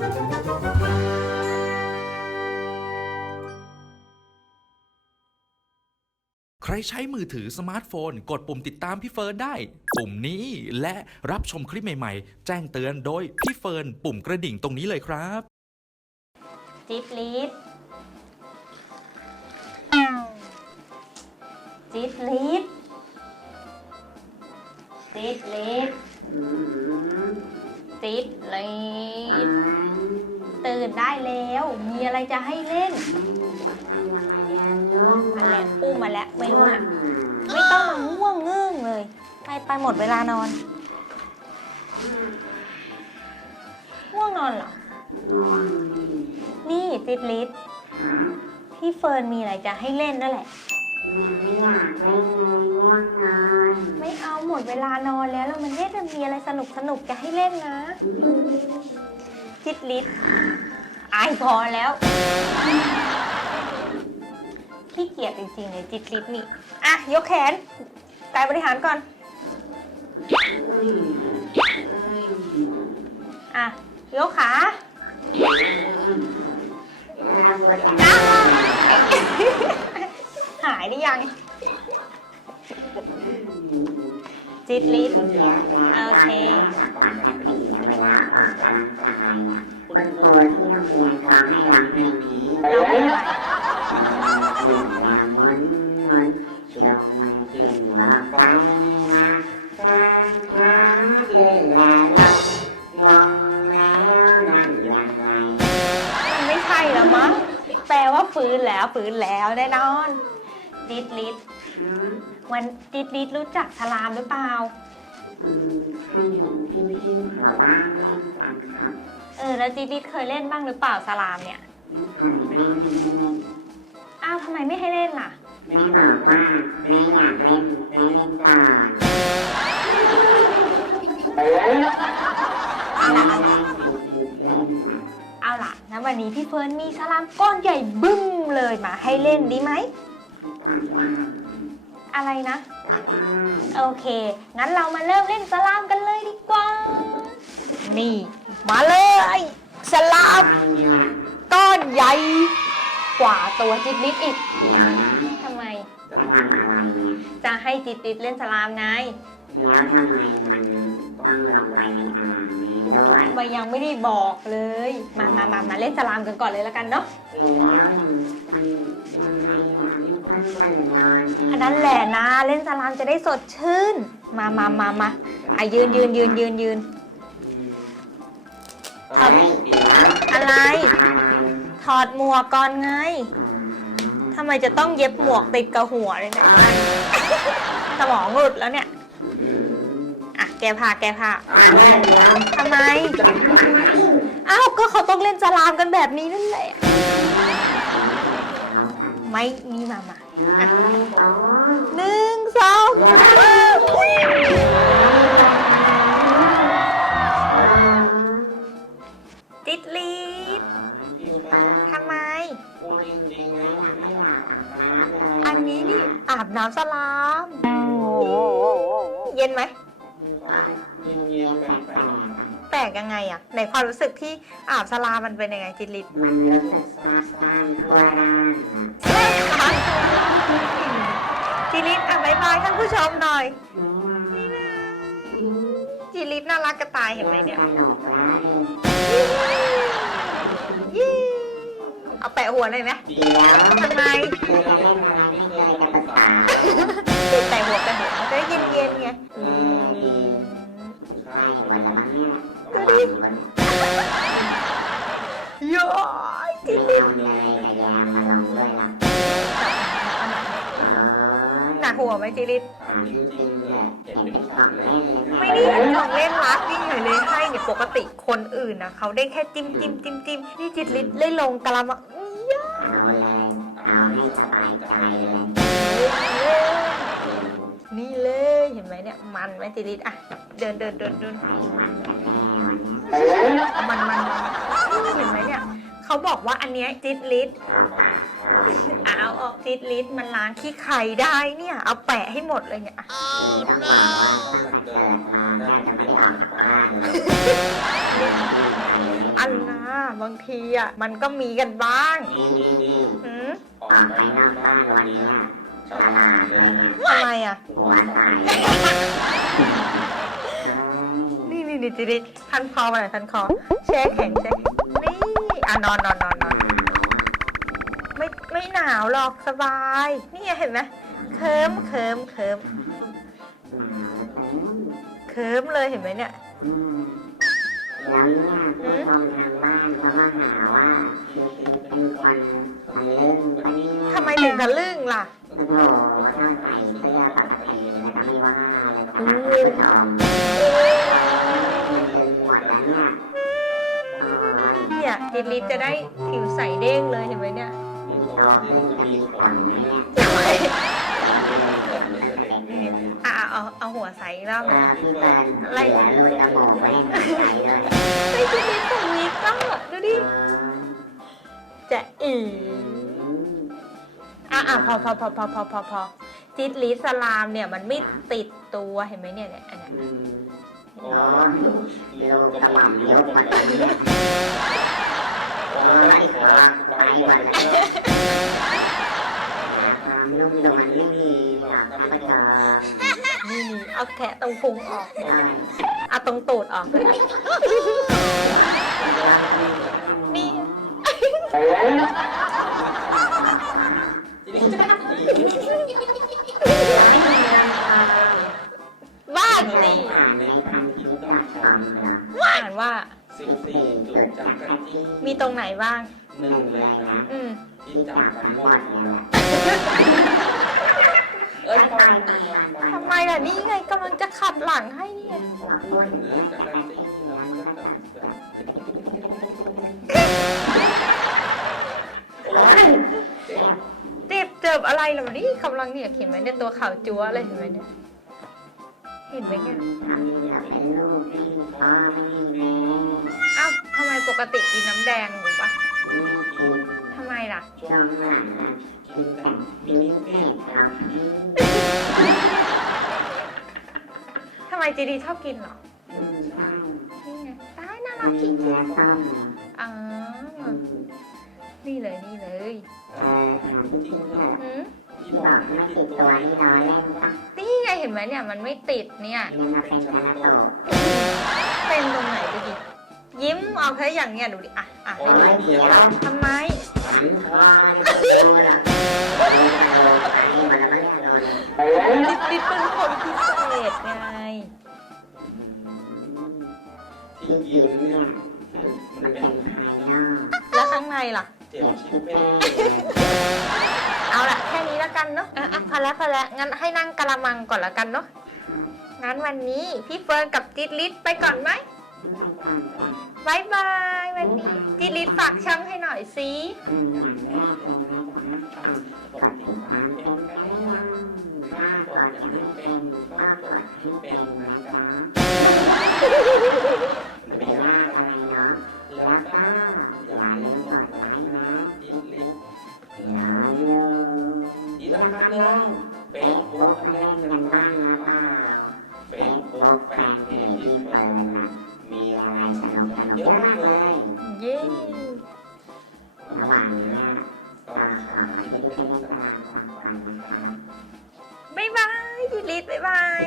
ใครใช้มือถือสมาร์ทโฟน กดปุ่มติดตามพี่เฟิร์นได้ ปุ่มนี้และรับชมคลิปใหม่ๆ แจ้งเตือนโดยพี่เฟิร์นปุ่มกระดิ่งตรงนี้เลยครับ จิ๊บลีดจิ๊บลีดจิ๊บลี ดจิ๊บลีดตื่นได้แล้ว มีอะไรจะให้เล่นมาแล้วอุ้มมาแล้วไม่รู้นะไม่ต้องมาง่วงเงื่งเลย ไปไปหมดเวลานอนง่วงนอนเหรอ นี่จิ๊บลิศพี่เฟิร์นมีอะไรจะให้เล่นนั่นแหละ ไม่อยากเล่นเลยง่วงนอนไม่เอาหมดเวลานอนแล้วแล้วมันไม่จะมีอะไรสนุกสนุกจะให้เล่นนะจิ๊บลิศอายพอแล้ว ขี้เกียจจริงๆเลยจิ๊บลิศนี่ อะ ยกแขนกายบริหารก่อน อะ ยกขาเราปวดจังอ้าว หายหรือยัง จิตลิศโอเคคุณครูที่โรงเรียนร้องให้ร้องเพลงนี้เราไม่ไหวขึ้นแล้วหมุนหมุนจงขึ้นหัวไปมาสร้างครั้งขึ้นแล้วลงแล้วนั่นยังไงมันไม่ใช่แล้วมั้งแปลว่าฟื้นแล้วฟื้นแล้วแน่นอน จิตลิศวันจิตลิศรู้จักสลามหรือเปล่าอืมให้เห็นพี่ๆเขาว่าเล่นกันครับเออแล้วจิตลิศเคยเล่นบ้างหรือเปล่าสลามเนี่ยผมเล่นให้เล่นอ้าวทำไมไม่ให้เล่นล่ะแม่บอกว่าแม่อยากเล่นแม่เล่นก่อนเอาล่ะงั้นวันนี้พี่เฟิร์นมีสลามก้อนใหญ่บึ้มเลยมาให้เล่นดีไหม อะไรนะ โอเค งั้นเรามาเริ่มเล่นสลามกันเลยดีกว่า นี่ มาเลย สลามก้อนใหญ่กว่าตัวจิตลิศอีกทำไม จะให้จิตลิศเล่นสลามไงแล้วทำไมมันต้องลงไปในอ่างนี้ด้วยมายังไม่ได้บอกเลย มามามามาเล่นสลามกันก่อนเลยแล้วกันเนาะแล้วมันมัน นนั้นแหละนะ เล่นสลามจะได้สดชื่น มามามามาอะยืนยืนยืนยืนยืนทำเดี๋ยวอะไรทำอะไร ถอดหมวกก่อนไงทำไมจะต้องเย็บหมวกติดกับหัวเลยเนี่ยสมองหลุดแล้วเนี่ยอะแกพาแกพาทำไมอ้าวก็เขาต้องเล่นสลามกันแบบนี้นั่นแหละไม่มีมามา หนึ่งสองสามอุ๊ยติดลีดทำไม อันนี้นี่อาบน้ำสลาม เย็นไหม กยังไงอะในความรู้สึกที่อาบสลามมันเป็นยังไงจิตลิศมันรู้สึกซาซาทั่วร่างจิลิศอะบายบายท่านผู้ชมหน่อย จิลิศน่ารักกระตายเห็นไหมเนี่ยตลกร้ายยี่เอาแปะหัวหน่อยไหมเดี๋ยวทำไมคือจะเล่นอะไรไม่เคยกับภาษาแปะหัวแปะหัวมันจะได้เย็นๆไง กหัวไหมจิลิศถามจริงๆเนี่ยเห็นเป็นของเล่นลยไม่ได้เห็นของเล่นรักนี่อยู่เลยให้เนี่ยปกติคนอื่นนะเขาได้แค่จิ้มจิ้มจิ้มจิ้มนี่จิลิศเลยลงกะละมังเยอาให้สบายใจเลยนี่เลยเห็นไหมเนี่ยมันไหมจิลิศอะเดินเดินเดินเดินมันมันมันมันมันเห็นไหมเนี่ยเขาบอกว่าอันเนี้ยจิตลิศ เอาออกจิตลิศมันล้างขี้ไข่ได้เนี่ย เอาแปะให้หมดเลยเนี่ยอะมีต้องบอกว่าตั้งแต่เกิดมาแทบจะไม่ได้ออกจากบ้านเลยอันนะบางทีอะมันก็มีกันบ้างนี่นี่นี่หืมออกไปนอกบ้านวันนี้อะฉลาดเลยเนี่ยทำไมอะ หัวใสนี่นี่นี่จิริพันคอมาหน่อยพันคอแช่แข็งแช่แข็งนี่อะนอนนอนนอนนอน ไม่ไม่หนาวหรอกสบาย นี่ไงเห็นไหมเคิมเคิมเคิมเคิมเลยเห็นไหมเนี่ยอืมแล้วเนี่ยผู้ชมทางบ้านเขามาหาว่าคือเป็นคนคนเล่นปะเนี่ยทำไมถึงทะลึ่งล่ะ โอ้โหถ้าใส่เสื้อปกติมันจะไม่ว่าอะไรหรอกครับผู้ชมมันเป็นหมวดแล้วเนี่ยโอ้ยเนี่ยจิริจะได้ผิวใสเด้งเลยเห็นไหมเนี่ย อะเอาเอาเอาหัวใสอีกรอบเออพี่เฟิร์นเหลือลุยกระโหมกไว้ให้มันใช้ด้วยไม่จิริใส่วิกก็ดูดิจะอีอะอะพอพอพอพอพอพอพอจิตลิสลามเนี่ยมันไม่ติดตัวเห็นไหมเนี่ยเนี่ยอันเนี้ยอืมโอ้ยเลี้ยวกระหม่อมเลี้ยวมดเลยเนี่ เอาแคะตรงพุงออกใช่เอาตรงตูดออกเลยนี่บ้าจริงอ่านในพันทิปดอทคอมเหรออ่านว่า สิบสี่จุดจักรจี้มีตรงไหนบ้าง หนึ่งเลยนะอืม ที่จับทั้งหมดเนี่ยแหละเอ้ยไปฟังไปวันวันทำไม ล่ะนี่ไงกำลังจะขัดหลังให้นี่ยหัวมุ่นเจ็บบแบบอ้ยเจ็บอะไรล่ะนี่กำลังเนี่ยเห็นไหมเนี่ยตัวขาวจั๊วเลยเห็นไหมเนี่ยเห็นไหมเนี่ยทำอยากเป็นลูกพี่พ่อไม่มีแม่อ้าวทำไมปกติกินน้ำแดงหรือปะไม่กินทำไมล่ะ ไมจีดีชอบกินเหรออืมใช่นี่ไงตายน่ามัรันกจมีริงเนื้อส้มอ๋ออืมนี่เลยนี่เลยเออถามจริงๆเถอะหืมที่บอกไม่ติดตัวที่เราเล่นปะนี่ไงเห็นไหมเนี่ยมันไม่ติดเนี่ยยังมาเป็นคานาโตะเป็นตรงไหนดูดิยิ้มเอาแค่อย่างเนี้ยดูดิอะอะโอ้ให้ดูยเดี๋ยวทำไมฉันเพราะว่ามันดูหรอกดูไปโลไปมันแล้วมันโดนลิปลิปเป็นคนพิ เศษไง ที่กินเนี่ยมันเป็นภายนอกแล้วข้างในล่ะ เจ็บชิที่บแป้เป้งเอาละแค่นี้แล้วกันเนาะอะอะพอแล้วพอแล้วงั้นให้นั่งกะละมังก่อนแล้วกันเนาะงั้นวันนี้พี่เฟิร์นกับจิตลิศไปก่อนไหมบายบายวันนี้จิตลิศฝากช่องให้หน่อยสิ อืมอย่าง ไม่ว่าอะไรเนาะแล้วก็อย่าลืมกดไลค์นะอีกลิฟอย่าลืมอีกแล้วเลยเฟซบุ๊กเล่นกันบ้างนะเปล่าเฟซบุ๊กแฟนเพจที่เฟิร์นะมีอะไรสนุกสนุกเยอะมากเลยเย้ระหว่างนี้ก็ขอให้ทุกท่านตามฟังกันนะครับบายบายจิตลิศบายบาย